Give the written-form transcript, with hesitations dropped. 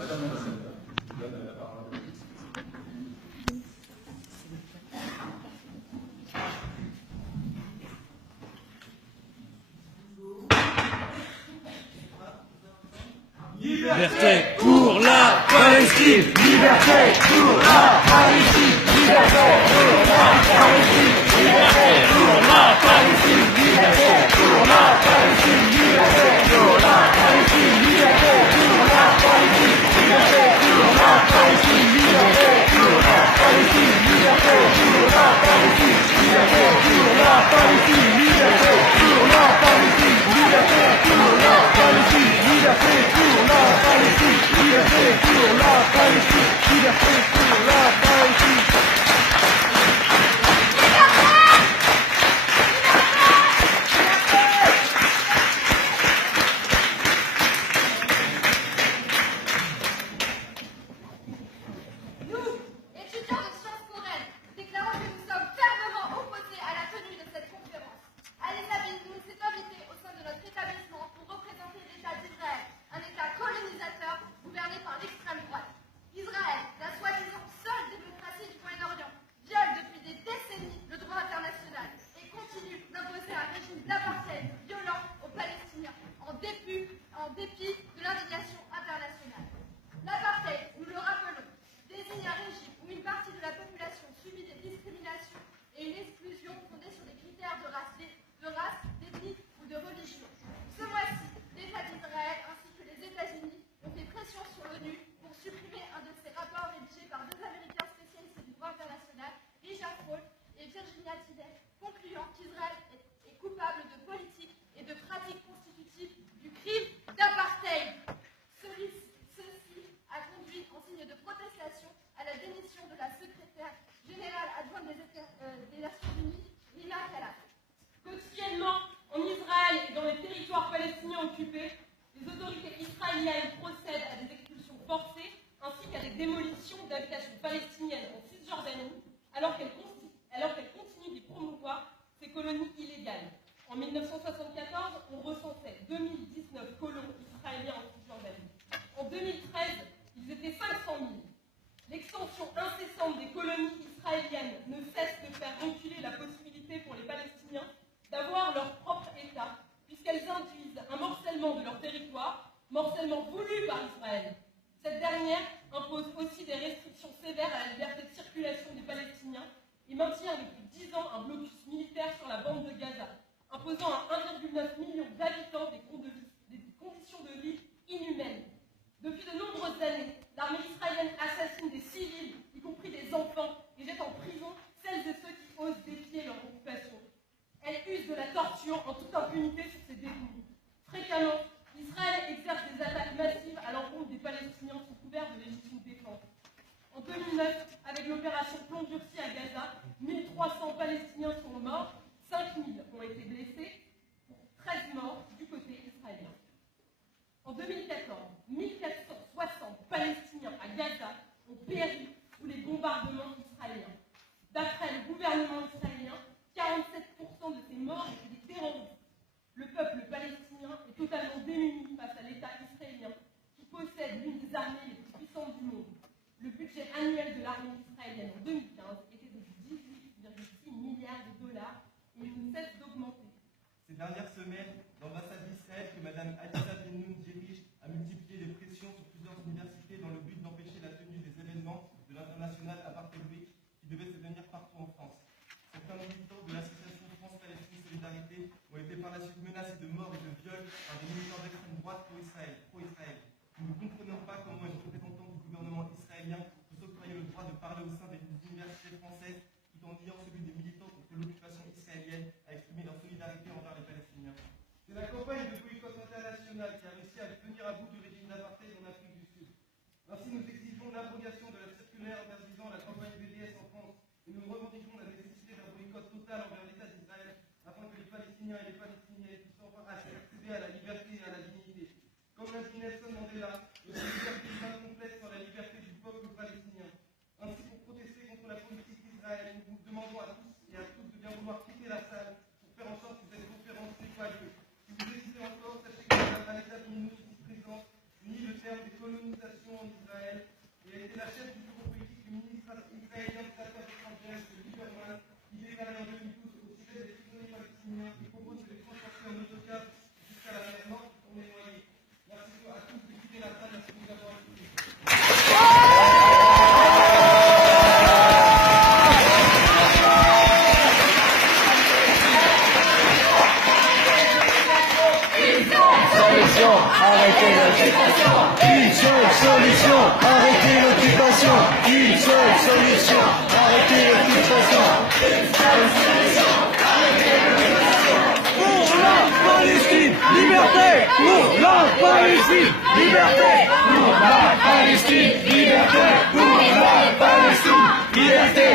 Madame la sénateur, je donne la parole. Liberté pour la Palestine, liberté pour la Palestine, liberté pour la Palestine, liberté pour la Palestine, liberté pour la Palestine, liberté pour la Palestine, liberté pour la Palestine, liberté pour la Palestine, liberté pour la Palestine, liberté pour la Palestine, liberté pour la Palestine, liberté pour la Palestine, liberté pour la Palestine, liberté pour la Palestine, liberté pour la Palestine, liberté pour la Palestine. Nous, étudiants de Sciences Po Rennes, déclarons que nous sommes fermement opposés à la tenue de cette conférence. Elisabeth nous s'est invitée au sein de notre établissement pour représenter l'État d'Israël, un État colonisateur gouverné par l'extrême droite. Israël, la soi-disant seule démocratie du Moyen-Orient, viole depuis des décennies le droit international et continue d'imposer un régime d'apartheid violent aux Palestiniens en dépit de l'indignation internationale. L'apartheid, nous le rappelons, désigne un régime où une partie de la population subit des discriminations et une exclusion fondée sur des critères de race, d'ethnie ou de religion. Ce mois-ci, l'État d'Israël ainsi que les États-Unis ont fait pression sur l'ONU pour supprimer un de ces rapports rédigés par deux Américains spécialistes du droit international, Richard Paul et Virginia Tidey, concluant qu'Israël est coupable de politique et de pratiques constitutives du crime d'apartheid. Ceci a conduit en signe de protestation à la démission de la secrétaire générale adjointe des Nations Unies, Nina Khalaf. Quotidiennement, en Israël et dans les territoires palestiniens occupés, les autorités israéliennes procèdent à des expulsions forcées ainsi qu'à des démolitions d'habitations palestiniennes en Cisjordanie, alors qu'elles continuent d'y promouvoir ces colonies illégales. En 1974, on recensait 2019 colons israéliens en Cisjordanie. En 2013, ils étaient 500 000. L'extension incessante des colonies israéliennes ne cesse de faire reculer la possibilité pour les Palestiniens d'avoir leur propre État, puisqu'elles induisent un morcellement de leur territoire, morcellement voulu par Israël. Cette dernière impose aussi des restrictions sévères à la liberté de circulation des Palestiniens et maintient depuis 10 ans un blocus militaire sur la bande de Gaza, imposant à 1,9 million d'habitants des conditions de vie inhumaines. Depuis de nombreuses années, l'armée israélienne assassine des civils, y compris des enfants, et jette en prison celles et ceux qui osent défier leur occupation. Elle use de la torture en toute impunité sur ses détenus. Fréquemment, Israël exerce des attaques massives à l'encontre des Palestiniens sous couvert de légitime défense. En 2009, avec l'opération Plomb durci à Gaza, 1300 Palestiniens sont morts, 5000 ont été blessés, pour 13 morts du côté israélien. En 2014, 1460 Palestiniens à Gaza ont péri sous les bombardements israéliens. D'après le gouvernement israélien, 47% de ces morts étaient des terroristes. Le peuple palestinien est totalement démuni face à l'État israélien, qui possède l'une des armées les plus puissantes du monde. Le budget annuel de l'armée israélienne en 2015 était de 18,6 milliards de dollars et il ne cesse d'augmenter. Ces dernières semaines, l'ambassade d'Israël que Mme Aliza Ben-Noun dirige a multiplié les pressions sur plusieurs universités dans le but d'empêcher la tenue des événements de l'international apartheid week qui devaient se tenir partout en France. Certains militants de l'association France-Palestine Solidarité ont été par la suite menacés de mort et de viol par des militants d'extrême droite pro-Israël. Nous ne comprenons pas comment une représentante du gouvernement israélien peut s'octroyer le droit de parler d'Israël et a été la chef du bureau politique du ministre israélien des Affaires étrangères, Lieberman, qui déclarait en 2012 au sujet des prisonniers palestiniens qui propose de les transporter en autocar jusqu'à la mer Morte pour les noyer. Merci à tous de quitter la salle, merci de nous avoir écoutés. Arrêtez l'occupation. Une seule solution, arrêtez l'occupation. Une seule solution, arrêtez l'occupation. Une seule solution, arrêtez l'occupation. Pour la Palestine, liberté. Pour la Palestine, liberté. Pour la Palestine, liberté. Pour la Palestine, liberté.